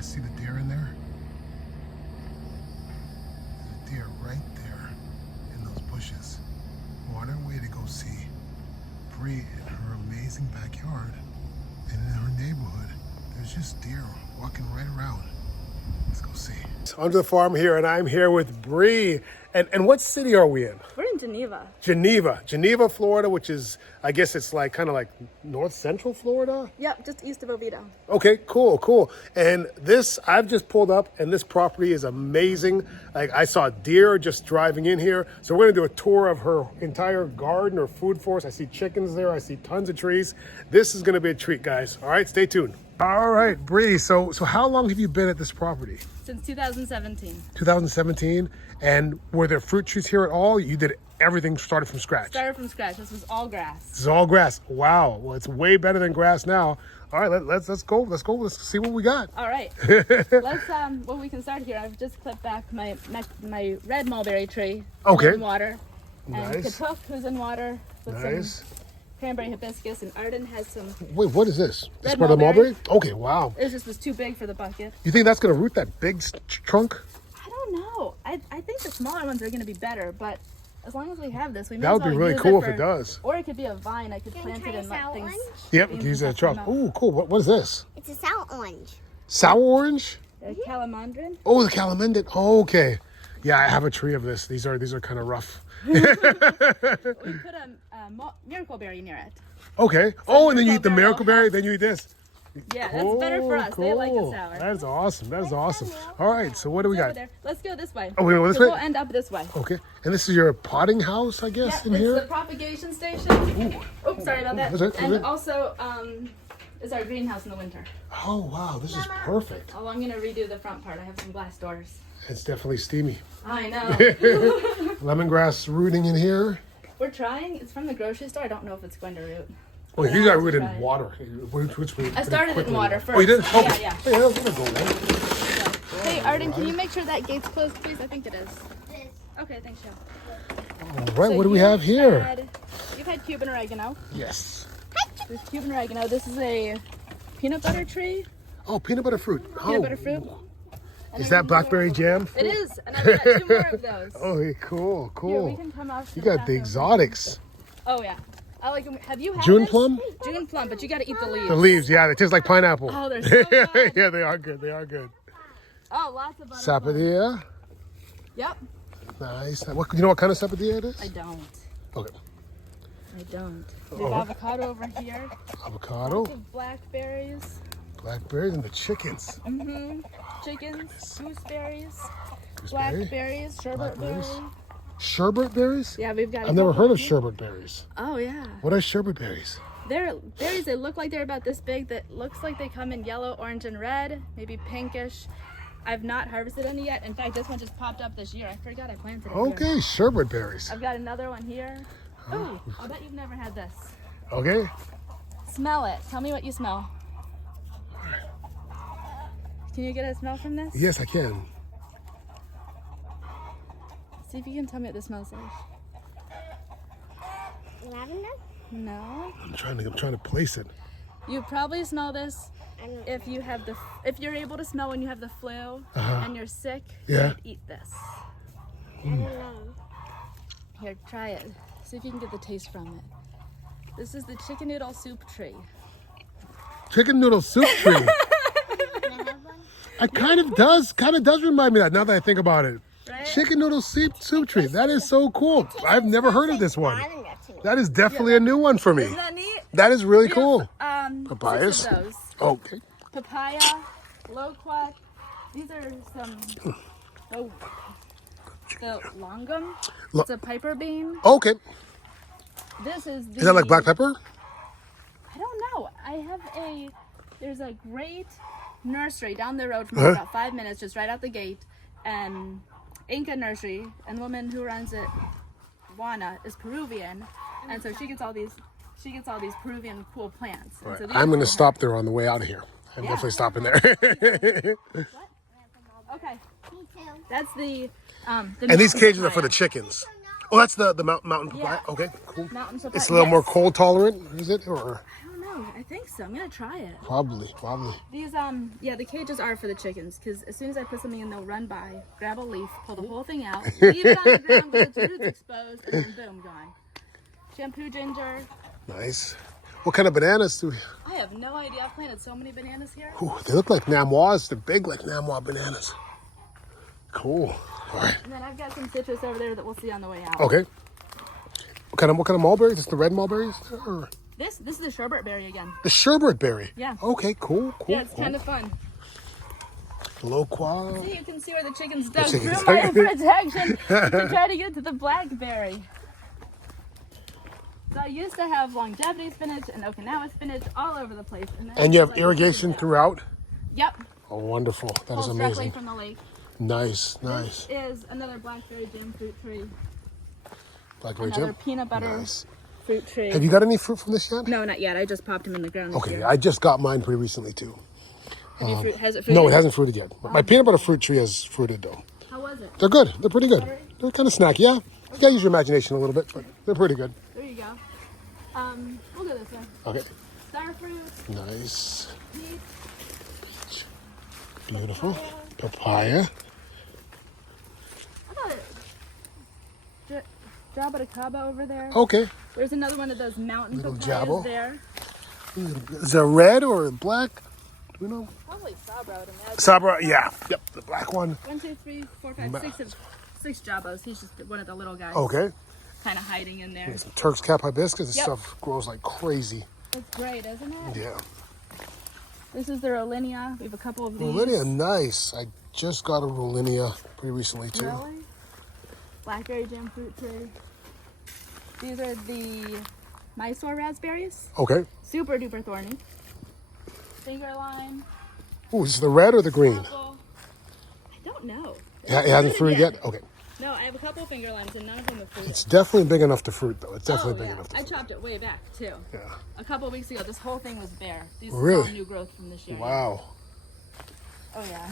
guys see the deer in there? There's a deer right there in those bushes. What a way to go see Bree in her amazing backyard and in her neighborhood. There's just deer walking right around. Let's go see. So Andrethefarmer here, and I'm here with Bree. And what city are we in? We're in Geneva. Geneva, Florida, which is, I guess it's like kind of like north central Florida? Yep, just east of Oviedo. Okay, cool. And this, I've just pulled up, and this property is amazing. Like, I saw deer just driving in here. So we're gonna do a tour of her entire garden or food forest. I see chickens there, I see tons of trees. This is gonna be a treat, guys. All right, stay tuned. All right, Bree, so how long have you been at this property? Since 2017. 2017, and were there fruit trees here at all? You did everything started from scratch? Started from scratch. This was all grass. This is all grass. Wow. Well, it's way better than grass now. All right, let's go. Let's see what we got. All right. Let's well, we can start here. I've just clipped back my red mulberry tree. Okay. In water. And Nice. Katuk, who's in water. With Nice. some cranberry hibiscus, and Arden has some. Wait, what is this? This Red part of the mulberry. mulberry? Okay, wow. It just was too big for the bucket. You think that's gonna root that big trunk? I don't know. I think the smaller ones are going to be better, but as long as we have this, we may That would as well be really use cool for, if it does. Or it could be a vine. I could plant it and let things. Yep, beans use and that stuff trunk. come out. Oh, cool. What is this? It's a sour orange. Sour orange? Calamandrin. Oh, the calamendin. Oh, okay. Yeah, I have a tree of this. These are kind of rough. We put a miracle berry near it. Okay. Oh, and then you eat the miracle miracle berry berry, then you eat this. Yeah, that's better for us. They like it sour. That is awesome. That is awesome. All right, so what do we Over got? there. Let's go this way. Oh, we go this So way? We'll end up this way. Okay, and this is your potting house, I guess, Yeah, in it's here? the propagation station. Oops, sorry about that. That's it, that's And it. also is our greenhouse in the winter. Oh, wow, this is perfect. Oh, I'm gonna redo the front part. I have some glass doors. It's definitely steamy. I know. Lemongrass rooting in here. We're trying. It's from the grocery store. I don't know if it's going to root. Oh, you got rooted in water. Which we I started it in water first. Oh, you did? Oh, Yeah. Hey, that'll go then. So, hey, Arden, can you make sure that gate's closed, please? I think it is. Okay, thanks, Joe. All right, what do we have here? You've had Cuban oregano. Yes. This Cuban oregano. This is a peanut butter tree. Oh, peanut butter fruit. Peanut butter fruit. And Is I that can- blackberry jam? It is, and I've got 2 more of those. Oh, hey, cool. Here, we can come off. You to got the bathroom. exotics. Oh yeah, I like them. Have you had June this? plum? June plum, but you got to eat the leaves. The leaves, yeah, they taste like pineapple. Oh, they're so good. Yeah, they are good. Oh, lots of butter. Sapodilla. Yep. Nice. What, you know what kind of sapodilla it is? I don't. Okay. I don't. There's avocado over here. Avocado, Lots of blackberries. blackberries, and the chickens. Chickens, gooseberries, Gooseberry, blackberries, sherbet blackberries. berry. Sherbet berries? Yeah, we've got. I've never heard of sherbet berries. Oh yeah. What are sherbet berries? They're berries. They look like they're about this big. That looks like they come in yellow, orange, and red. Maybe pinkish. I've not harvested any yet. In fact, this one just popped up this year. I forgot I planted it. Here. Okay, sherbet berries. I've got another one here. Oh, I'll bet you've never had this. Okay. Smell it. Tell me what you smell. Can you get a smell from this? Yes, I can. See if you can tell me what this smells like. Lavender? No. I'm trying to place it. You probably smell this if you're able to smell when you have the flu and you're sick. Yeah. You eat this. I don't know. Here, try it. See if you can get the taste from it. This is the chicken noodle soup tree. Chicken noodle soup tree. Can I have one? It kind of does remind me of that now that I think about it. Right? Chicken noodle soup tree. That is so cool. I've never heard of this one. Lavender to me. That is definitely a new one for me. Isn't that neat? That is really We cool. have, Papayas? 6 of those. Okay. Papaya, loquat. These are some. Oh, the longum. It's a piper bean. Okay. This is the. Is that like black pepper? I don't know. There's a great nursery down the road from here, about 5 minutes, just right out the gate, and Inca Nursery, and the woman who runs it, Juana, is Peruvian, and so she gets all these Peruvian cool plants. And so these I'm are going to for her. stop there on the way out of here. I'm Yeah. definitely stopping there. Okay, Me too. that's the And these cages are for the chickens. Oh, that's the mountain papaya. Yeah. Okay, cool. mountain papaya. It's a little more cold tolerant, is it? Or I don't know. Oh, I think so. I'm gonna try it. Probably. These yeah, the cages are for the chickens because as soon as I put something in, they'll run by, grab a leaf, pull the whole thing out, leave it on the ground with its roots exposed, and then boom, gone. Shampoo ginger. Nice. What kind of bananas do we? I have no idea. I've planted so many bananas here. Ooh, they look like Namois. They're big like Namois bananas. Cool. All right. And then I've got some citrus over there that we'll see on the way out. Okay. What kind of mulberries? Just the red mulberries? Or? This is the sherbet berry again. The sherbet berry. Yeah. Okay. Cool. Yeah, it's kind of fun. Low qual. See, you can see where the chickens dug chickens through my dug. protection to try to get to the blackberry. So I used to have longevity spinach and Okinawa spinach all over the place. And you have irrigation throughout? Yep. Oh, wonderful. That is Pulls directly amazing. from the lake. Nice. This is another blackberry jam fruit tree. Blackberry Another jam. peanut butter Nice. fruit tree. Have you got any fruit from this yet? No, not yet. I just popped them in the ground this Okay, year. I just got mine pretty recently too. Has it fruited? No, it hasn't fruited yet. My peanut butter fruit tree has fruited though. How was it? They're good. They're pretty good. They're kind of snacky. Yeah, you gotta use your imagination a little bit, but they're pretty good. There you go. We'll go this way. Okay. Star fruit, Nice. peach. Beautiful. Papaya. I thought it. Jabba over there. Okay. There's another one of those mountain Little papayas jabbo. there. Is it red or black? Do we know? Probably Sabra, I would imagine. Sabra. Yeah. Yep. The black one. 1, 2, 3, 4, 5, 6 jabbos. He's just one of the little guys. Okay. Kind of hiding in there. Some Turk's cap hibiscus. This Yep. stuff grows like crazy. It's great, isn't it? Yeah. This is the Rollinia. We have a couple of these. Rollinia, nice. I just got a Rollinia pretty recently too. Really? Blackberry jam fruit tree. These are the Mysore raspberries. Okay. Super duper thorny. Finger lime. Ooh, is it the red or the green? Apple. I don't know. Yeah, it hasn't fruited yet? Okay. No, I have a couple of finger limes and none of them have fruited. It's definitely big enough to fruit though. It's definitely Oh, big yeah. enough to I fruit. chopped it way back too. Yeah. A couple of weeks ago, this whole thing was bare. These are Really? all new growth from this year. Wow. Oh yeah.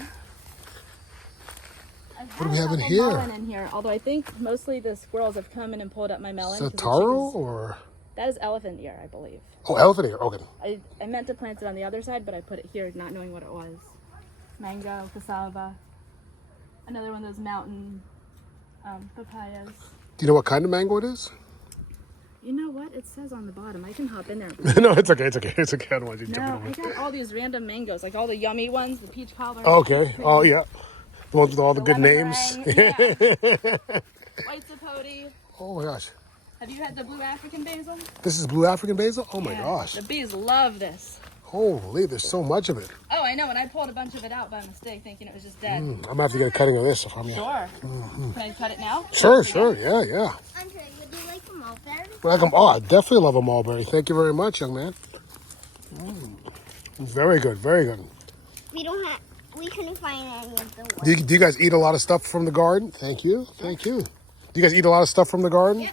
What do we have in I've had a here? couple melon in here, although I think mostly the squirrels have come in and pulled up my melon. Is 'cause that the taro chickens- or? That is elephant ear, I believe. Oh, elephant ear. Okay. I meant to plant it on the other side, but I put it here not knowing what it was. Mango, cassava. Another one of those mountain papayas. Do you know what kind of mango it is? You know what? It says on the bottom. I can hop in there. No, it's okay. It's okay. It's okay. I don't want you jumping No, over. I got all these random mangoes, like all the yummy ones, the peach cobbler. Okay. Oh, yeah. The ones with all the good lemon names. meringue, yeah. White sapote. Oh my gosh. Have you had the blue African basil? This is blue African basil? Oh my Yeah. gosh. The bees love this. Holy, there's so much of it. Oh, I know, and I pulled a bunch of it out by mistake, thinking it was just dead. I'm gonna have to get a cutting of this if I'm Sure. Can I cut it now? Sure, yeah, yeah. Andre, would you like a mulberry? Like them. Oh, I definitely love a mulberry. Thank you very much, young man. Very good, very good. We couldn't find any of the ones. Do you guys eat a lot of stuff from the garden? Thank you, thank you. Do you guys eat a lot of stuff from the garden? Yeah.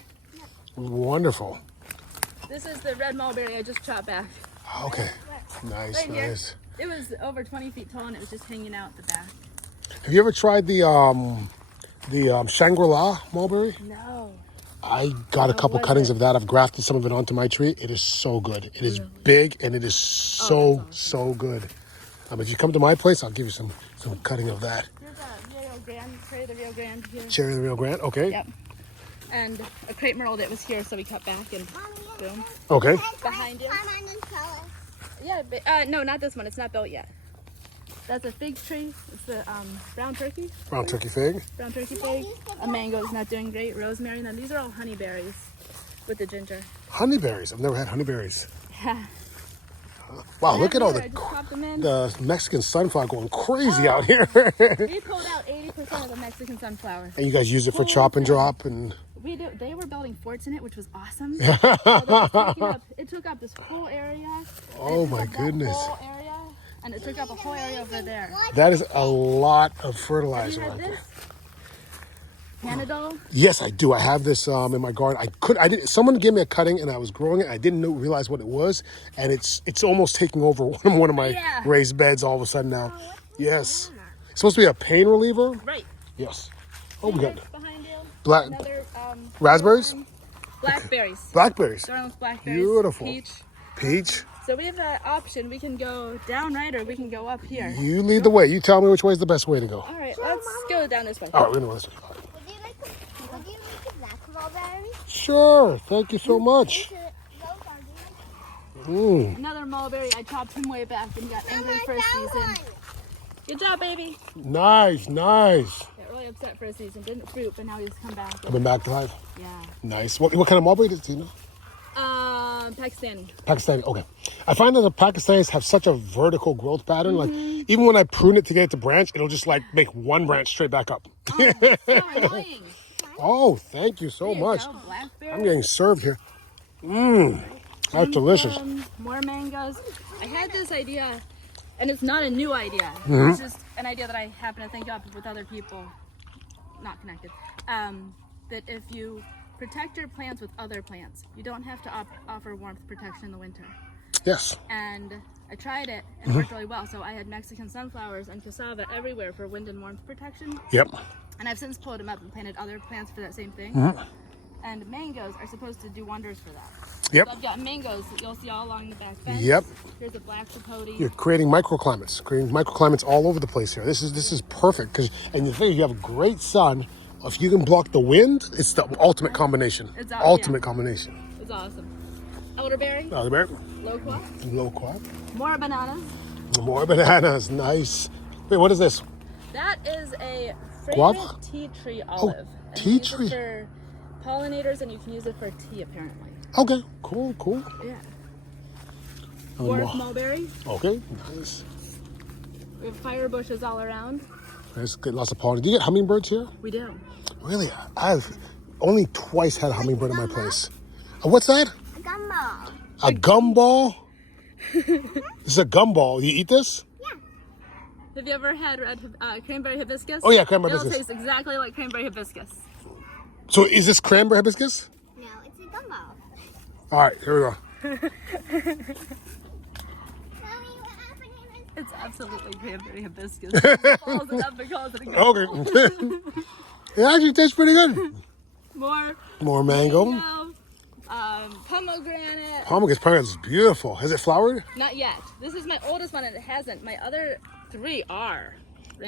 Wonderful. This is the red mulberry I just chopped back. Okay, nice, Right here. nice. It was over 20 feet tall, and it was just hanging out the back. Have you ever tried the Shangri-La mulberry? No. I got a couple was cuttings it? of that. I've grafted some of it onto my tree. It is so good. It is big and it is so, so good. If you come to my place, I'll give you some cutting of that. Here's a Rio Grande, Cherry the Rio Grande here. Cherry of the Rio Grande, okay. Yep. And a crepe myrtle that was here, so we cut back and boom. Okay. Behind you. Come on and tell us. Yeah, but, no, not this one. It's not built yet. That's a fig tree. It's the brown turkey. Brown turkey fig. Brown turkey fig. A mango is not doing great. Rosemary. And then these are all honeyberries with the ginger. Honeyberries. I've never had honeyberries. Yeah. Wow, look at all I just popped them in. the Mexican sunflower going crazy out here. We pulled out 80% of the Mexican sunflower. And you guys use it for chop and drop and We do. They were building forts in it, which was awesome. So it took up this whole area. Oh It took my up that goodness. whole area, and it took up a whole area over there. that is a lot of Have fertilizer you right had there. this? Panadol. Yes, I do. I have this in my garden. I didn't. Someone gave me a cutting, and I was growing it. I didn't realize what it was, and it's almost taking over one of my Yeah. raised beds all of a sudden now. Yes, it's supposed to be a pain reliever. Right. Yes. Oh, we got Behind you. black Another raspberries, blackberries. blackberries, Darling's blackberries. Beautiful. Peach. peach. So we have an option. We can go down right or we can go up here. You lead the way. You tell me which way is the best way to go. All right, let's go down this way. All right, we're going to this way. Would you like a black mulberry? Sure. Thank you so much. Another mulberry. I chopped him way back and got angry for a season. Good job, baby. Nice, nice. Got really upset for a season. Didn't fruit, but now he's come back. Coming back to life. Yeah. Nice. What kind of mulberry does you know? Pakistani. Pakistani. Okay. I find that the Pakistanis have such a vertical growth pattern. Like even when I prune it to get it to branch, it'll just like make one branch straight back up. Oh, that's so annoying. Oh, thank you so There you much. go, blackberry. I'm getting served here. That's delicious. More mangoes. I had this idea, and it's not a new idea. It's just an idea that I happen to think up with other people, not connected. That if you protect your plants with other plants, you don't have to offer warmth protection in the winter. Yes. And I tried it, and it worked really well. So I had Mexican sunflowers and cassava everywhere for wind and warmth protection. Yep. And I've since pulled them up and planted other plants for that same thing. And mangoes are supposed to do wonders for that. Yep. So I've got mangoes that you'll see all along the back fence. Yep. Here's a black sapote. You're creating microclimates all over the place here. This is perfect and the thing you have great sun. If you can block the wind, it's the ultimate combination. It's ultimate combination. It's awesome. Elderberry. Elderberry. Loquat. Loquat. More bananas. More bananas. Nice. Wait, what is this? That is a Guava? fragrant tea tree olive. And tea you use it tree. for pollinators, and you can use it for tea apparently. Okay. Cool. Yeah. Oh, Dwarf mulberry. Okay. Nice. We have fire bushes all around. Let's get lots of pollen. Do you get hummingbirds here? We do. Really? I've only twice had a hummingbird in my place. What's that? A gumball. A gumball? This is a gumball. You eat this? Yeah. Have you ever had cranberry hibiscus? Oh, yeah, cranberry It'll hibiscus. taste exactly like cranberry hibiscus. So is this cranberry hibiscus? No, it's a gumball. All right, here we go. Mommy, what happened here? It's absolutely cranberry hibiscus. It falls it up and calls it a gumball. Okay. It actually tastes pretty good. More mango. Pomegranate. Pomegranate is beautiful. Has it flowered? Not yet. This is my oldest one and it hasn't. My other 3 are.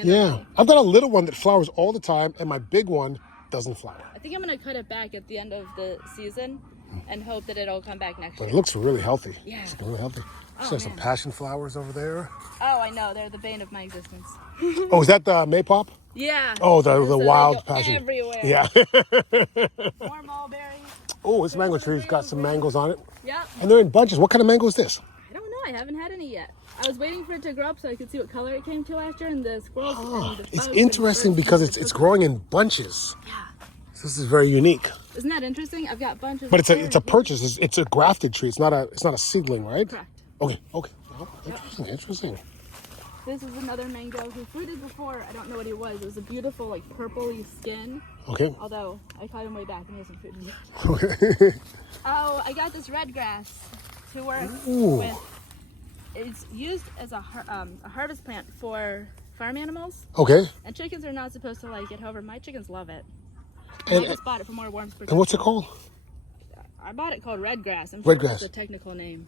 Yeah. I've got a little one that flowers all the time, and my big one doesn't flower. I think I'm going to cut it back at the end of the season and hope that it'll come back next But year. it looks really healthy. Yeah. It's really healthy. Oh, So there's some man. passion flowers over there. Oh, I know. They're the bane of my existence. Oh, is that the maypop? Yeah. Oh, the So they wild go passion. everywhere. Yeah. More mulberry. Oh, this mango tree's got some mangoes on it. Yep. And they're in bunches. What kind of mango is this? I don't know. I haven't had any yet. I was waiting for it to grow up so I could see what color it came to last year, and the squirrels. And the It's bugs interesting and the because birds it's growing in bunches. Yeah. So this is very unique. Isn't that interesting? I've got bunches. But it's of a purchase. It's a grafted tree. It's not a seedling, right? Correct. Okay. Oh, interesting. This is another mango who fruited before. I don't know what he was. It was a beautiful, like, purpley skin. Okay. Although I caught him way back and he hasn't fruited yet. Okay. Oh, I got this red grass to work Ooh. with. It's used as a harvest plant for farm animals, Okay. and chickens are not supposed to like it. However, my chickens love it. And- I just bought it for more warmth protection. And what's it called? I bought it called red grass. I'm Red sure grass. that's the technical name.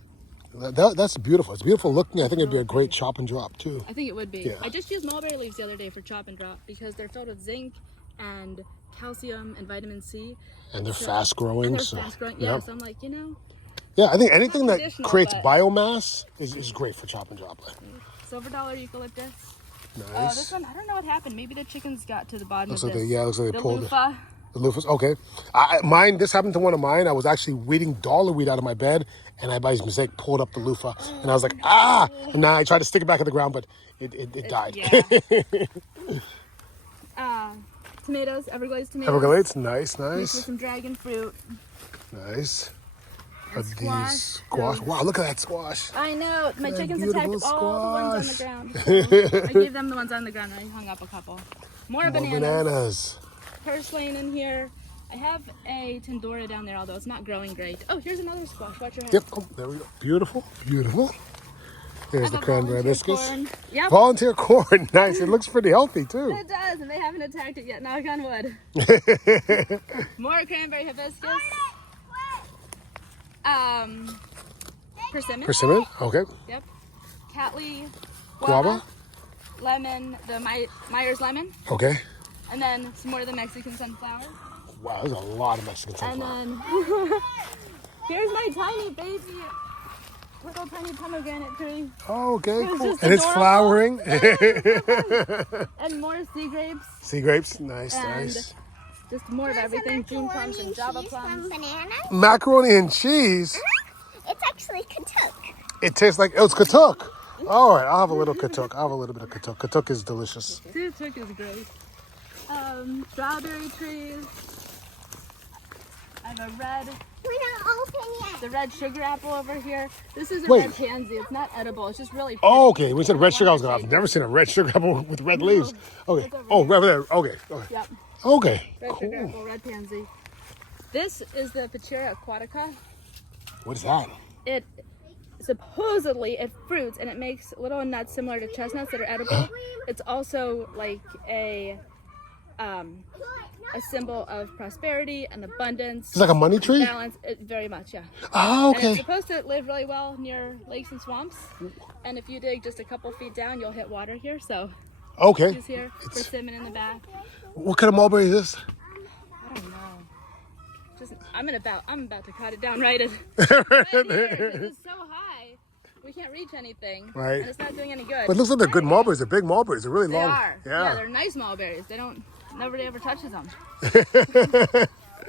That's beautiful. It's beautiful looking. I think it'd be a great chop and drop too. I think it would be. Yeah. I just used mulberry leaves the other day for chop and drop because they're filled with zinc and calcium and vitamin C. And they're So- fast growing. And they're so, fast growing. Yeah, yep. so I'm like, you know, Yeah, I think anything Not that traditional, creates but- biomass is great for chop and drop. silver dollar eucalyptus. Nice. This one, I don't know what happened. Maybe the chickens got to the bottom Looks of like this. looks like they the pulled it. loofah. The loofahs, okay. This happened to one of mine. I was actually weeding dollarweed out of my bed, and I by mistake pulled up the loofah, and I was like, ah! And now I tried to stick it back in the ground, but it died. Yeah. Tomatoes, Everglades tomatoes. Everglades, nice, Mixed with nice, some dragon fruit. nice. And These squash. Wow, look at that squash. I know. My That chickens attacked beautiful all the ones on the squash. ground. I gave them the ones on the ground. I hung up a couple. More More bananas. bananas. Purslane in here. I have a tendora down there, although it's not growing great. Oh, here's another squash. Watch your head. Yep, oh, there we go. Beautiful, beautiful. Here's I the have cranberry volunteer hibiscus. corn. Yep. Volunteer corn, nice. It looks pretty healthy too. It does, and they haven't attacked it yet. Knock on wood. More cranberry hibiscus. persimmon. Persimmon. Okay. Yep. Cattleya, Guava. lemon, the Myers lemon, Okay. and then some more of the Mexican sunflower. Wow, there's a lot of Mexican And sunflower. then here's my tiny baby, little tiny pomegranate tree. Oh, okay, It's cool. just And it's adorable. flowering. And more sea grapes. Sea grapes. Nice, And nice. just more of everything. Green plums and Java cheese plums. from banana. Macaroni and cheese. It's actually katuk. It tastes like it's katuk. All right, I'll have a little katuk. I'll have a little bit of katuk. Katuk is delicious. Katuk is great. Strawberry trees. I have a red, We're not open yet. the red sugar apple over here. This is a Wait. red pansy. It's not edible. It's just really pretty. Oh, okay. When you said red sugar, I was Wonderful going, I've shape. never seen a red sugar apple with red leaves. Okay. It's over Oh, here. right there. Okay. Okay. Yep. Okay. Red sugar Cool. apple, red pansy. This is the Pitcheria aquatica. What is that? It supposedly it fruits and it makes little nuts similar to chestnuts that are edible. It's also like a symbol of prosperity and abundance. It's like a money tree? Balance, very much, yeah. Oh, And it's okay. supposed to live really well near lakes and swamps. And if you dig just a couple feet down, you'll hit water here. So Okay. he's here, persimmon in the back. What kind of mulberry is this? I don't know. Just I'm about to cut it down right here. 'Cause it's so high, we can't reach anything. Right. And it's not doing any good. But it looks like they're good mulberries. They're big mulberries. They're really They long. are. Yeah, Yeah. they're nice mulberries. Nobody ever touches them.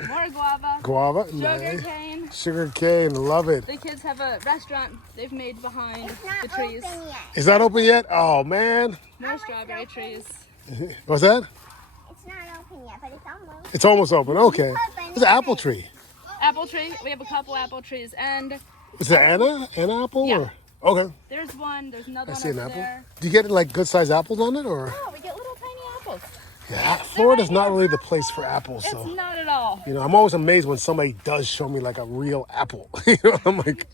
More guava. Guava. Sugar Nice. cane. Sugar cane. Love it. The kids have a restaurant they've made behind It's not the trees. open yet. Is that open yet? Oh, man. More strawberry trees. What's that? It's not open yet, but it's almost. It's almost open. Okay. Open. It's an apple tree. Apple tree. We have a couple apple trees. And Is it Anna apple? Yeah. Or? Okay. there's one. There's another I one see an over apple. there. Do you get like good sized apples on it or? Oh, we get little tiny apples. Yeah. Florida's not really the place for apples. It's So, not at all. you know, I'm always amazed when somebody does show me like a real apple. You know, I'm like,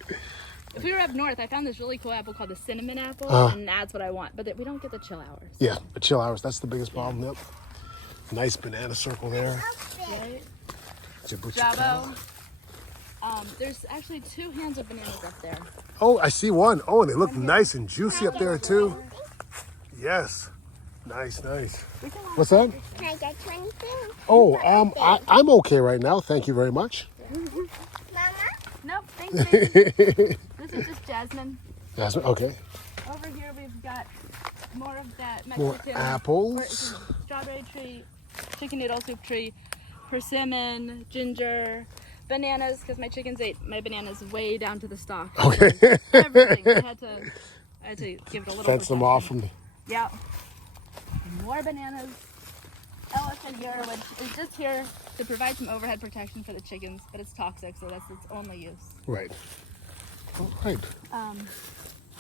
If we were up north, I found this really cool apple called the cinnamon apple, and that's what I want. But we don't get the chill hours. yeah, the chill hours. That's the biggest problem. Yep. Nice banana circle there. Right? Jabuticaba. Jabo. There's actually 2 hands of bananas up there. Oh, I see one. Oh, and they look nice and juicy up there too. Yes. Nice, nice. What's that? Can I get you anything? Oh, I'm okay right now. Thank you very much. Mama? Nope, thanks, baby. This is just jasmine. That's okay. Over here we've got more of that More Mexican apples. strawberry tree, chicken noodle soup tree, persimmon, ginger, bananas, because my chickens ate my bananas way down to the stalk. Okay. Everything. I had to give it a little Fence them off from. Yeah. More bananas. Elephant ear, which is just here to provide some overhead protection for the chickens, but it's toxic, so that's its only use. Right. All right. Um,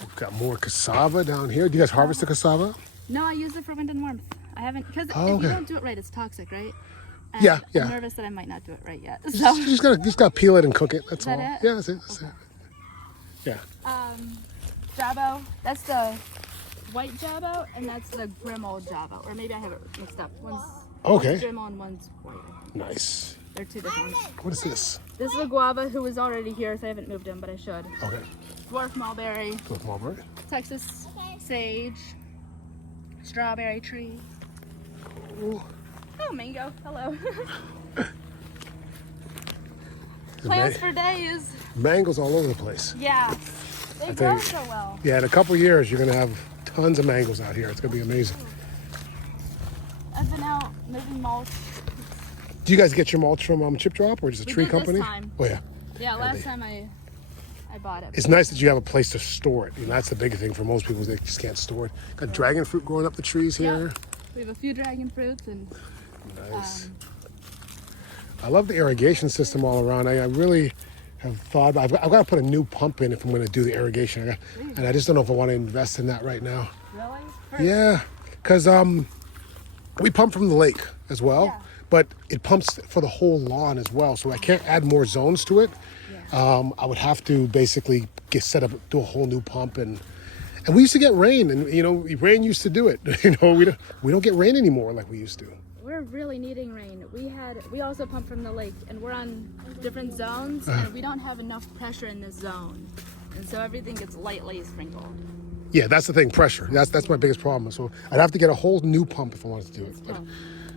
We've got more cassava down here. Do you guys harvest the cassava? no, I use it for wind and warmth. I haven't, because Oh, if okay. you don't do it right, it's toxic, right? And Yeah, yeah. I'm nervous that I might not do it right yet. So, You just gotta peel it and cook it. That's that all. it? Yeah, that's it. That's it. Yeah. Jabo, that's the white Jabo, and that's the Grimmel Jabo. Or maybe I have it mixed up. One's Okay. Grimmel and one's white. Nice. They're 2 different ones. What is this? This is a guava who was already here, so I haven't moved him, but I should. Okay. Dwarf mulberry, With mulberry. Texas sage, strawberry tree. Ooh. Oh, mango. Hello. The Plants for days. mangoes all over the place. Yeah. They I grow think- so well. Yeah, in a couple years, you're gonna have tons of mangoes out here. It's gonna be amazing. I've been out moving mulch. Do you guys get your mulch from Chip Drop or just a We tree did this company? time. Oh yeah. Yeah, last time I bought it. It's nice that you have a place to store it. You know, that's the big thing for most people is they just can't store it. Got dragon fruit growing up the trees here. We have a few dragon fruits and Nice. I love the irrigation system all around. I really have thought I've got to put a new pump in if I'm going to do the irrigation, and I just don't know if I want to invest in that right now. really? Yeah, because we pump from the lake as well, Yeah. but it pumps for the whole lawn as well. So I can't add more zones to it. Yeah. I would have to basically get set up, do a whole new pump, and we used to get rain, and you know, rain used to do it. You know, we don't get rain anymore like we used to. We're really needing rain. We also pump from the lake, and we're on different zones, and we don't have enough pressure in this zone. and so everything gets lightly sprinkled. Yeah, that's the thing, pressure. That's my biggest problem. So I'd have to get a whole new pump if I wanted to do it. But,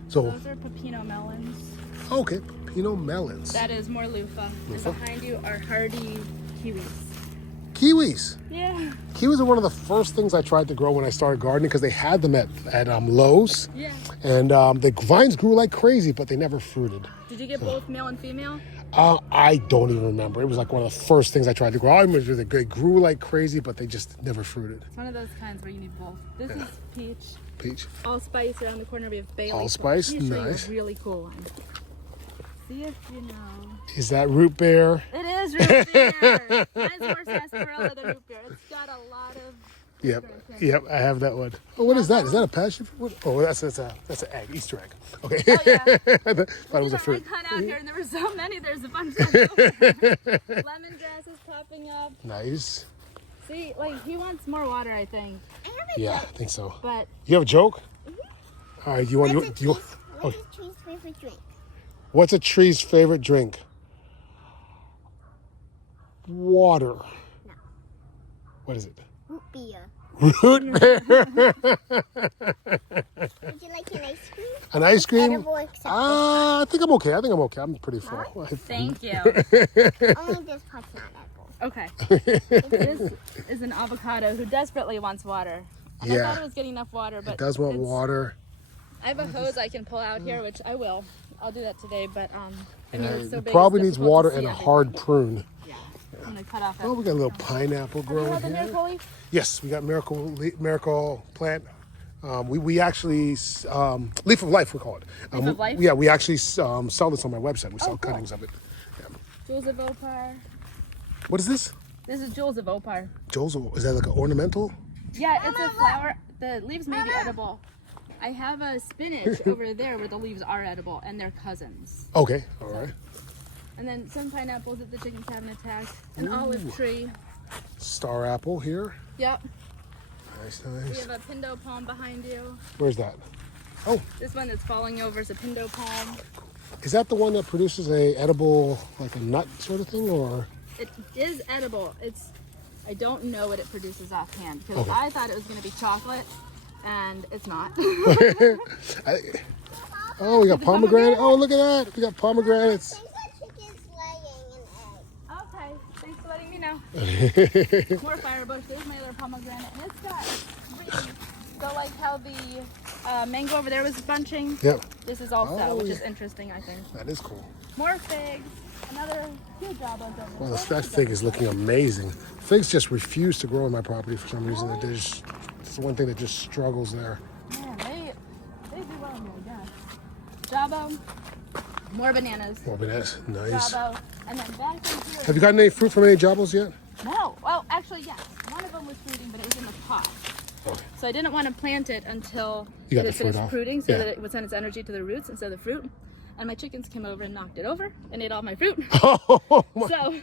so, Those are pepino melons. okay, Pinot melons. That is more loofah. And behind you are hardy kiwis. Kiwis. Yeah. Kiwis are one of the first things I tried to grow when I started gardening because they had them at Lowe's. Yeah. And the vines grew like crazy, but they never fruited. Did you get both male and female? I don't even remember. It was like one of the first things I tried to grow. I remember they grew like crazy, but they just never fruited. It's one of those kinds where you need both. This is peach. Peach. Allspice. Around the corner we have Bailey. Allspice, Let me show you nice. a really cool one. See if you know. Is that root beer? It is root beer. Mine's more sarsaparilla than root beer. It's got a lot of. Yep, I have that one. Oh, what is that? Is that a passion fruit? Oh, that's an egg, Easter egg. Okay. Oh yeah. I thought it was a fruit. I hunt out here, and there were so many. There's a bunch of them. Lemongrass is popping up. Nice. See, like he wants more water, I think. I have a Yeah, I joke. think so. But You have a joke? All right, do you want What's to? a tree's favorite drink? What's a tree's favorite drink? Water. No. What is it? Root beer. Root beer. Would you like an ice cream? An ice cream? Edible accepted. I think I'm okay. I'm pretty full. thank you. Only this part's not edible. Okay. This is an avocado who desperately wants water. And I Yeah. thought it was getting enough water, but It does want it's- water. I have a hose I can pull out here, which I will. I'll do that today, but I mean, it's so It big. probably it's needs difficult water to see and a everything. hard prune. Yeah. I'm gonna cut off that. Oh, we got a little pineapple Have you growing had the here. miracle leaf? Yes, we got miracle plant. We actually leaf of life we call it. Leaf of life? Yeah, we actually sell this on my website. We sell Oh, cool. cuttings of it. Yeah. Jewels of Opar. What is this? This is Jewels of Opar. Joel's. Is that like an ornamental? Yeah, it's a flower. The leaves may be edible. I have a spinach over there where the leaves are edible, and they're cousins. Okay, all right. And then some pineapples that the chickens haven't attacked. An olive tree. Star apple here. Yep. Nice, We nice. have a pindo palm behind you. Where's that? Oh, This one that's falling over is a pindo palm. is that the one that produces a edible, like a nut sort of thing, or? It is edible. I don't know what it produces offhand because Okay. I thought it was going to be chocolate, and it's not. Oh, we got pomegranate. Oh, look at that. We got pomegranates. There's a chicken's laying an egg. Okay, thanks for letting me know. More firebush. There's my other pomegranate, and it's got really, so like how the mango over there was bunching. Yep, This is also, Oh, which yeah. is interesting, I think. that is cool. More figs. Another huge job of them. Well, that fig is looking amazing. Figs just refuse to grow on my property for some reason. It's the one thing that just struggles there. Man, they do well here, yeah. Jabo, more bananas. Oh, but that's nice. Jabo, and then back in here. Have you gotten any fruit from any jabos yet? No, well, actually, yes. One of them was fruiting, but it was in the pot. Okay. So I didn't want to plant it until You got it the fruit finished off. fruiting, so Yeah. that it would send its energy to the roots instead of the fruit. And my chickens came over and knocked it over and ate all my fruit. Oh, my. So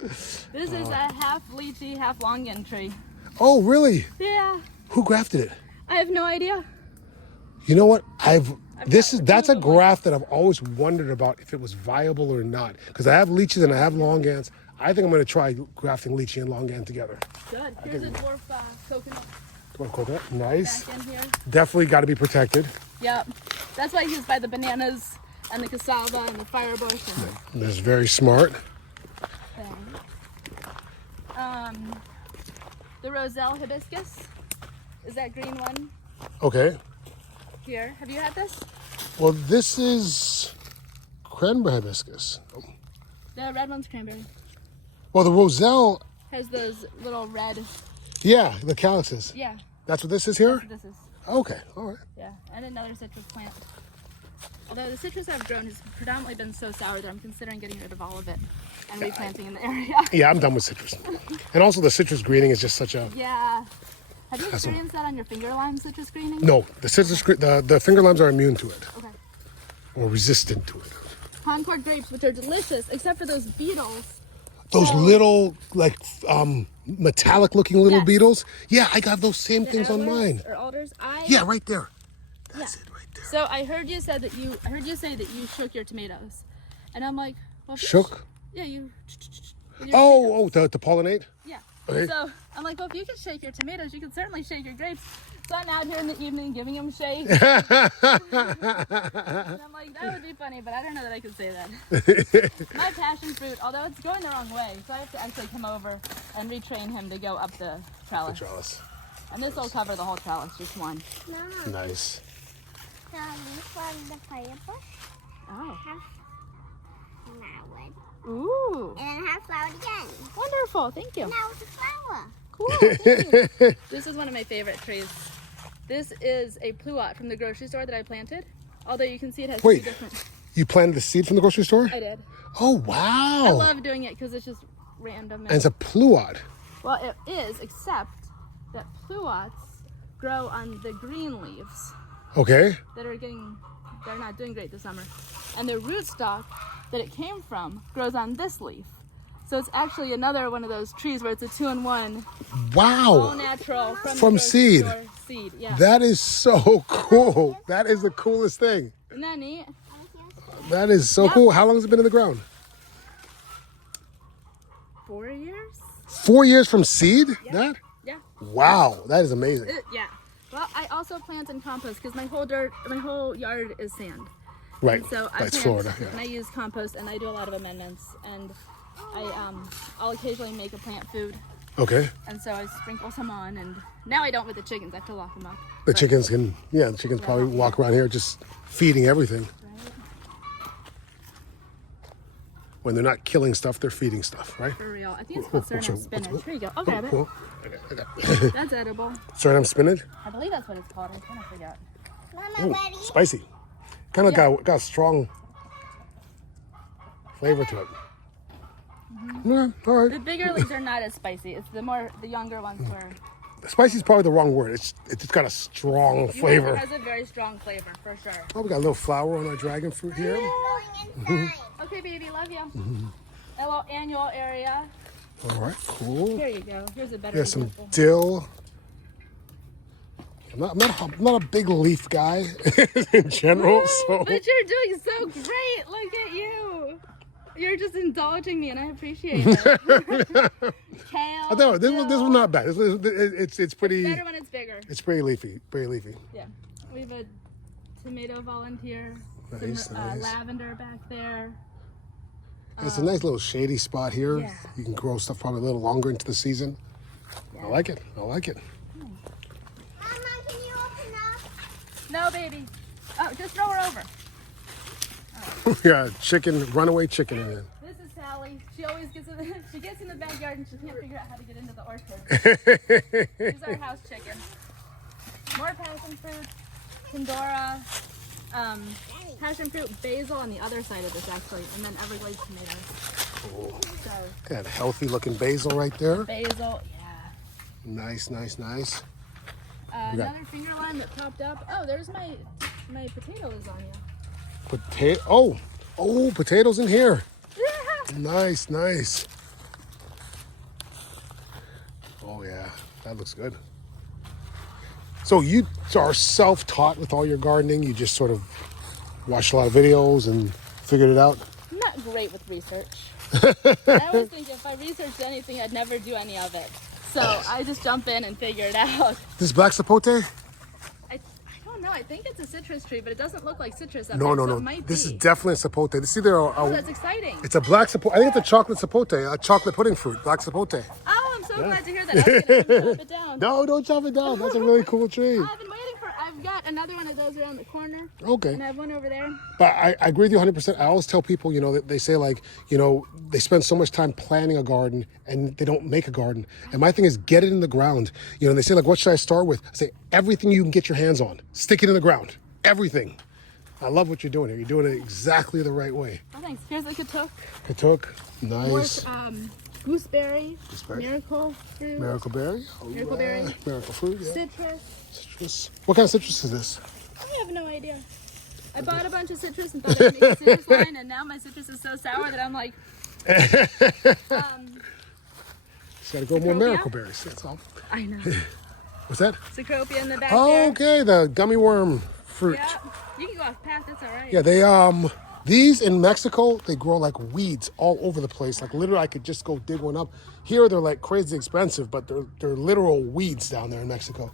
this is a half lychee, half longan tree. Oh, really? Yeah, Who grafted it? I have no idea. You know what? That's a two of graft that I've always wondered about if it was viable or not. Because I have leeches and I have longans. I think I'm going to try grafting lychee and longan together. Good. Here's a dwarf coconut One coconut. Nice. back in here. Definitely got to be protected. Yep. That's why he's by the bananas and the cassava and the firebush and That's very smart. thing. The roselle hibiscus is that green one Okay. here. Have you had this? Well, this is cranberry hibiscus. The red one's cranberry. Well, the roselle, Has those little red. yeah, the calyxes. Yeah. That's what this is here? This is. Okay, all right. Yeah. And another citrus plant. Although the citrus I've grown has predominantly been so sour that I'm considering getting rid of all of it and replanting in the area. Yeah, I'm done with citrus. And also the citrus greening is just such a... Yeah. Have you experienced that on your finger lime citrus greening? No, the the finger limes are immune to it Okay. or resistant to it. Concord grapes, which are delicious, except for those beetles. Those little, like, metallic looking little Yes. beetles. Yeah, I got those same The things on alders mine. Or alders. Yeah, right there. That's it right there. So I heard you say that you shook your tomatoes, and I'm like, well, if you Shook? Yeah, you. with your Oh, tomatoes. to pollinate? Yeah. Okay. So I'm like, well, if you can shake your tomatoes, you can certainly shake your grapes. So I'm out here in the evening giving them shakes. And I'm like, that would be funny, but I don't know that I could say that. My passion fruit, although it's going the wrong way, so I have to actually come over and retrain him to go up the trellis. Trellis. And this will cover the whole trellis, just one. Mama, Nice. so this one, the fire bush, Oh. half flowered. Ooh. And then half flowered again. Wonderful. Thank you. Now it's a flower. Cool. Thank you. This is one of my favorite trees. This is a pluot from the grocery store that I planted. Although you can see it has Wait. two different. You planted the seed from the grocery store? I did. Oh, wow. I love doing it because it's just random. And it's a pluot. Well, it is, except that pluots grow on the green leaves Okay. they're not doing great this summer. And the rootstock that it came from grows on this leaf. So it's actually another one of those trees where it's a 2-in-1, all Wow. natural from the From grocery seed. store seed. Yeah. That is so cool. That is the coolest thing. Isn't that neat? That is so Yeah. cool. How long has it been in the ground? 4 years? 4 years from seed? That? Yeah. Wow. That is amazing. Yeah. Well, I also plant in compost because my whole yard is sand. Right. So I That's plant Florida. and Yeah. I use compost and I do a lot of amendments and I'll occasionally make a plant food Okay. and so I sprinkle some on and now I don't with the chickens. I have to lock them up. The chickens can, the chickens probably walk around here just feeding everything. When they're not killing stuff, they're feeding stuff, right? For real. I think it's called Suriname spinach. Here you go. I'll grab it. Cool. That's edible. Suriname spinach? I believe that's what it's called. I kind of forgot. Mama, Ooh, ready? spicy. Kind of got a strong flavor to it. Yeah, all right. The bigger leaves are not as spicy. It's the younger ones were. Spicy is probably the wrong word. It's just got a strong flavor. It has a very strong flavor for sure. Oh, we got a little flower on our dragon fruit here. Going inside. Okay, baby, love you. A little annual area. All right, cool. Here you go. Here's a better There's some example. dill. I'm not a big leaf guy in general, so But you're doing so great. Look at you. You're just indulging me, and I appreciate it. Kale. I thought this was not bad. It's pretty. Better when it's bigger. It's pretty leafy. Pretty leafy. Yeah. We have a tomato volunteer. Nice, Some nice. lavender back there. It's a nice little shady spot here. Yeah. You can grow stuff probably a little longer into the season. I like it. I like it. Mama, can you open up? No, baby. Oh, just throw her over. We got chicken, runaway chicken in it. This is Sally. She always gets in the backyard and she can't figure out how to get into the orchard. She's our house chicken. More passion fruit, Pandora, passion fruit, basil on the other side of this actually, and then Everglades tomatoes. Cool. So Got a healthy looking basil right there. basil, yeah. Nice, nice, nice. got- Another finger lime that popped up. Oh, there's my potato lasagna. Potatoes in here. Yeah. Nice, nice. Oh yeah, that looks good. So you are self-taught with all your gardening. You just sort of watched a lot of videos and figured it out. I'm not great with research. I always think if I researched anything, I'd never do any of it. So I just jump in and figure it out. This black sapote? I don't know. I think it's a citrus tree, but it doesn't look like citrus up No, there, no, so it no. might This be. is definitely a sapote. This is either Oh, that's exciting. it's a black sapote. I think it's a chocolate sapote, a chocolate pudding fruit, black sapote. Oh, I'm so glad to hear that. I'm gonna chop it down. No, don't chop it down. That's a really cool tree. I've been waiting for. I've got another one of those around the corner, Okay. and I have one over there. But I agree with you 100%. I always tell people, that they say they spend so much time planning a garden and they don't make a garden. And my thing is get it in the ground. They say what should I start with? I say everything you can get your hands on. Stick it in the ground. Everything. I love what you're doing here. You're doing it exactly the right way. Oh, thanks. Here's a katuk. Katuk, More nice. gooseberry, Gooseberry. miracle fruit, Miracle berry. Miracle berry. Miracle fruit, yeah. citrus. Citrus. What kind of citrus is this? I have no idea. I bought a bunch of citrus and thought I'd make a citrus line, and now my citrus is so sour that I'm like, Just gotta go more Cecropia? miracle berries. That's all. I know. What's that? Cecropia in the back Oh, there. okay, the gummy worm fruit. Yeah, you can go off path. That's all right. Yeah, These in Mexico, they grow like weeds all over the place. Like literally, I could just go dig one up. Here, they're like crazy expensive, but they're literal weeds down there in Mexico.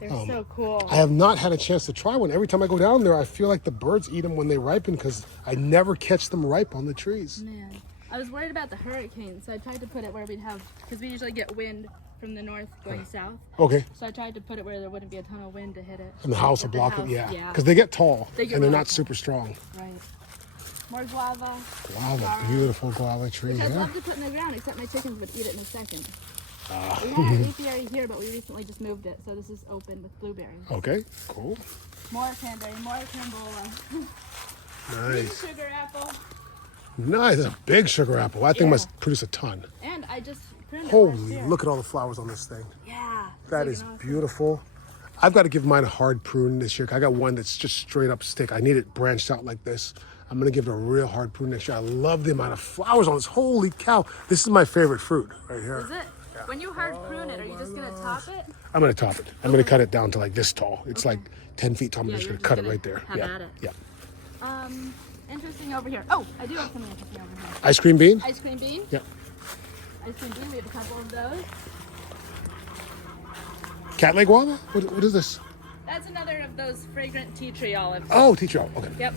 They're so cool. I have not had a chance to try one. Every time I go down there, I feel like the birds eat them when they ripen because I never catch them ripe on the trees. Man, I was worried about the hurricane, so I tried to put it where we'd have, because we usually get wind from the north going south. Okay. So I tried to put it where there wouldn't be a ton of wind to hit it. And the house will But the block it, house, yeah. Because they get tall They get and they're really not tall. super strong. Right. More guava. Guava, beautiful guava tree. I'd Yeah. love to put in the ground, except my chickens would eat it in a second. Ah. We had an apiary here, but we recently just moved it, so this is open with blueberries. Okay, cool. More cranberry, more carambola. Nice. Sugar apple. Nice. It's a big sugar apple. I think Yeah. must produce a ton. And I just pruned it last Holy, year. look at all the flowers on this thing. Yeah. it's That looking is awesome. beautiful. I've got to give mine a hard prune this year. I got one that's just straight up stick. I need it branched out like this. I'm going to give it a real hard prune next year. I love the amount of flowers on this. Holy cow. This is my favorite fruit right here. Is it? When you hard prune it, are you just gonna top it? I'm going to top it. I'm going to cut it down to like this tall. It's like 10 feet tall. I'm Yeah, just you're going to cut it gonna right there. have Yeah. at it. Yeah. Interesting over here. Oh, I do have something interesting over here. Ice cream bean? Ice cream bean. Yeah. Ice cream bean. We have a couple of those. Cat leg guava? What is this? That's another of those fragrant tea tree olives. Oh, tea tree. Okay. Yep.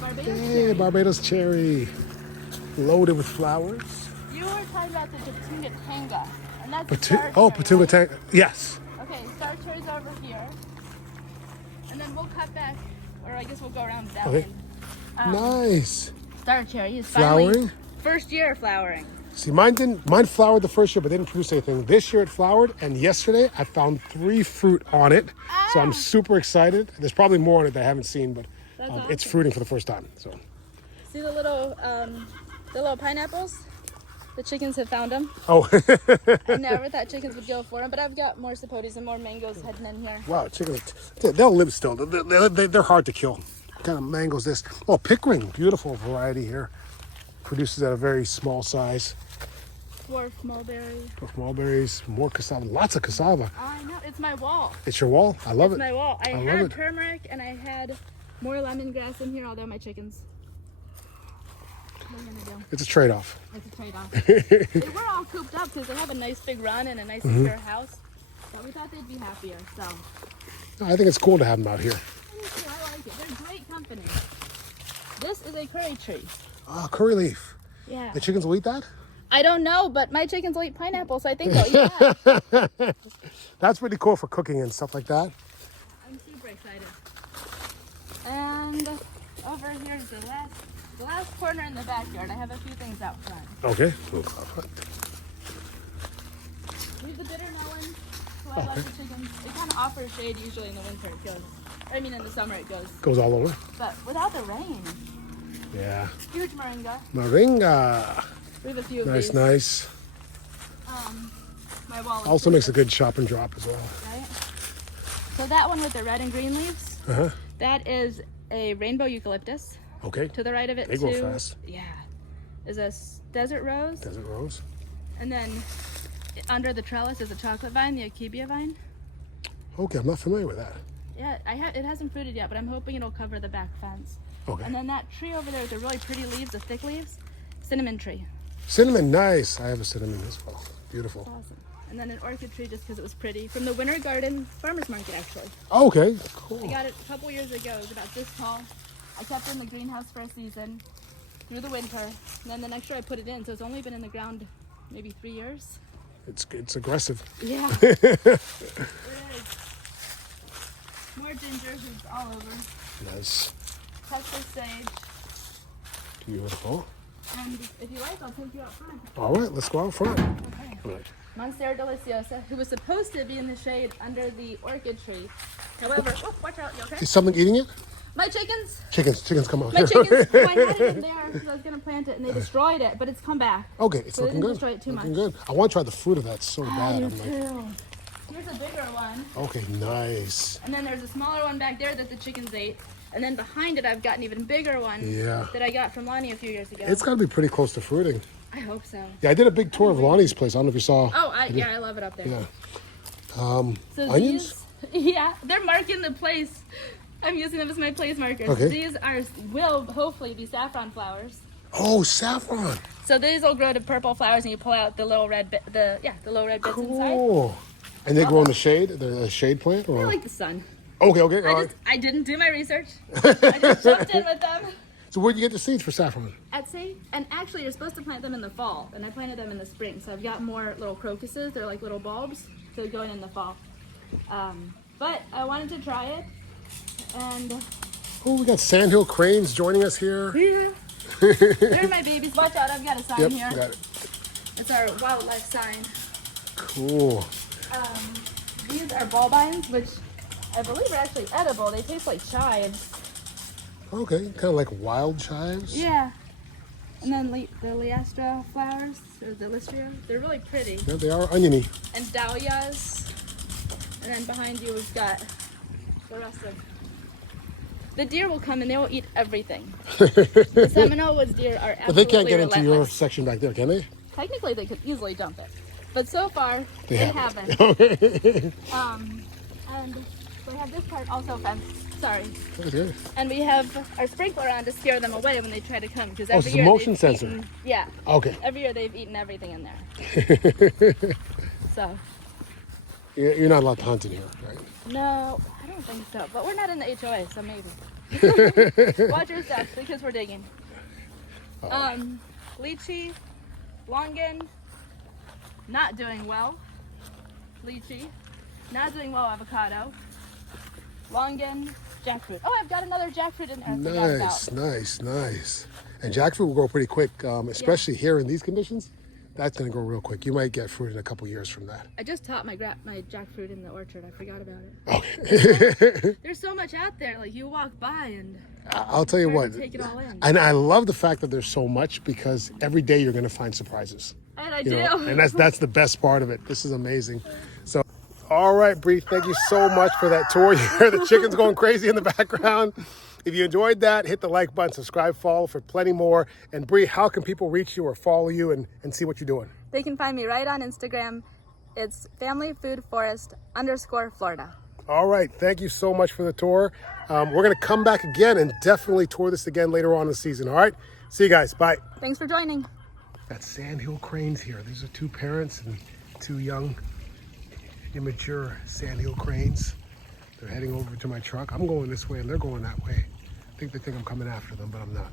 Barbados Hey, cherry. Barbados cherry. Loaded with flowers. You were talking about the Patunga Tanga, and that's Patunga right? tank. Yes. Okay, star cherry's over here, and then we'll cut back, or I guess we'll go around that Okay. one. Nice. Star cherry is Flowering? finally first year flowering. See, mine flowered the first year, but didn't produce anything. This year it flowered, and yesterday I found 3 fruit on it. So I'm super excited. There's probably more on it that I haven't seen, but That's it's awesome. fruiting for the first time. So See the little pineapples? The chickens have found them. oh I never thought chickens would go for them, but I've got more sapotes and more mangoes heading in here. wow, chickens, they'll live still. They're hard to kill. What kind of mangoes this? Oh, pickering, beautiful variety here. Produces at a very small size. Dwarf mulberry. With mulberries, more cassava, lots of cassava. I know, it's my wall. It's your wall. I love It's it. my wall. I love had it. turmeric and I had more lemongrass in here, although my chickens. What are you gonna do? It's a trade-off. It's a trade-off. They were all cooped up because they have a nice big run and a nice Mm-hmm. secure house. But we thought they'd be happier, so. I think it's cool to have them out here. I like it. They're great company. This is a curry tree. Oh, curry leaf. Yeah. The chickens will eat that? I don't know, but my chickens will eat pineapple, so I think they'll eat that. That's pretty cool for cooking and stuff like that. I'm super excited. And over here's the last corner in the backyard. I have a few things out front. Okay. We have the bitter melon, so I love the chickens. It kind of offers shade usually in the winter. It goes. I mean, in the summer it goes. Goes all over. But without the rain, Yeah. huge moringa. Moringa. We have a few of Nice, these. nice. My wall is Also makes a good chop and drop as well. right? So that one with the red and green leaves, Uh-huh. that is a rainbow eucalyptus. Okay. To the right of it, They grow fast. Yeah, is a desert rose, Desert rose. and then under the trellis is a chocolate vine, the akebia vine. Okay, I'm not familiar with that. Yeah, it hasn't fruited yet, but I'm hoping it'll cover the back fence. Okay. And then that tree over there with the really pretty leaves, the thick leaves, cinnamon tree. Cinnamon, nice. I have a cinnamon as well. Beautiful. Awesome. And then an orchid tree just because it was pretty from the Winter Garden Farmers Market actually. Okay, I cool. got it a couple years ago. It was about this tall. I kept it in the greenhouse for a season through the winter. And then the next year I put it in, so it's only been in the ground maybe 3 years. It's aggressive. Yeah. It is. More ginger who's all over. Nice. Texas sage. Beautiful. And if you like, I'll take you out front. All right, let's go out front. Okay. All right. Monstera deliciosa, who was supposed to be in the shade under the orchid tree. However, oh, watch out, you okay? Is something eating it? My chickens, Chickens come out. my chickens, so I had it in there because I was going to plant it and they destroyed it, but it's come back. Okay, it's So they looking didn't good. destroy it too Looking much. good. I want to try the fruit of that so I bad. do I'm like, too. Here's a bigger one, okay, nice. and then there's a smaller one back there that the chickens ate, and then behind it I've got an even bigger one Yeah. that I got from Lonnie a few years ago. It's got to be pretty close to fruiting. I hope so. Yeah, I did a big tour of Lonnie's place. I don't know if you saw. Oh, I love it up there. Yeah. So Onions? these, yeah, they're marking the place. I'm using them as my place markers. Okay. These will hopefully be saffron flowers. Oh, saffron. So these will grow to purple flowers, and you pull out the little red the little red bits inside. Cool. And they grow in the shade? They're a shade plant? Or? I like the sun. Okay, all right. I didn't do my research. I just jumped in with them. So where'd you get the seeds for saffron? Etsy, and actually you're supposed to plant them in the fall, and I planted them in the spring. So I've got more little crocuses. They're like little bulbs, so going in the fall. But I wanted to try it, and Oh, we got sandhill cranes joining us here. yeah, they're my babies. Watch out, I've got a sign Yep, here. got it. It's our wildlife sign. Cool. These are bulbines, which I believe are actually edible. They taste like chives. Okay, kind of like wild chives. Yeah. And then the Liastra flowers, or the Listria, they're really pretty. Yeah, they are oniony. And dahlias. And then behind you we've got the rest of... The deer will come and they will eat everything. The Seminole Woods deer are absolutely But they can't get into your relentless. section back there, can they? Technically, they could easily dump it. But so far, they haven't. And we have this part also fenced. Sorry. Okay. And we have our sprinkler on to scare them away when they try to come. Because Oh, every it's a year motion they've sensor. eaten- yeah. Okay. Every year they've eaten everything in there. So, You're not allowed to hunt in here, right? no, I don't think so. But we're not in the HOA, so maybe. Watch your steps because we're digging. Lychee, longan, not doing well. Lychee, not doing well. Avocado, longan, jackfruit. Oh, I've got another jackfruit in there. I forgot about. Nice. And jackfruit will grow pretty quick, especially here in these conditions. That's going to grow real quick. You might get fruit in a couple years from that. I just taught my jackfruit in the orchard. I forgot about it. Okay. There's so much out there. Like you walk by and I'll tell you hard what. to take it all in. And I love the fact that there's so much because every day you're going to find surprises. And I You do. know, and that's the best part of it. This is amazing. So, all right, Bree, thank you so much for that tour. You hear the chickens going crazy in the background. If you enjoyed that, hit the like button, subscribe, follow for plenty more. And Bree, how can people reach you or follow you and see what you're doing? They can find me right on Instagram. It's familyfoodforest_Florida. All right, thank you so much for the tour. We're going to come back again and definitely tour this again later on in the season. All right, see you guys. Bye. Thanks for joining. Got sandhill cranes here. These are two parents and two young, immature sandhill cranes. They're heading over to my truck. I'm going this way and they're going that way. I think they think I'm coming after them, but I'm not.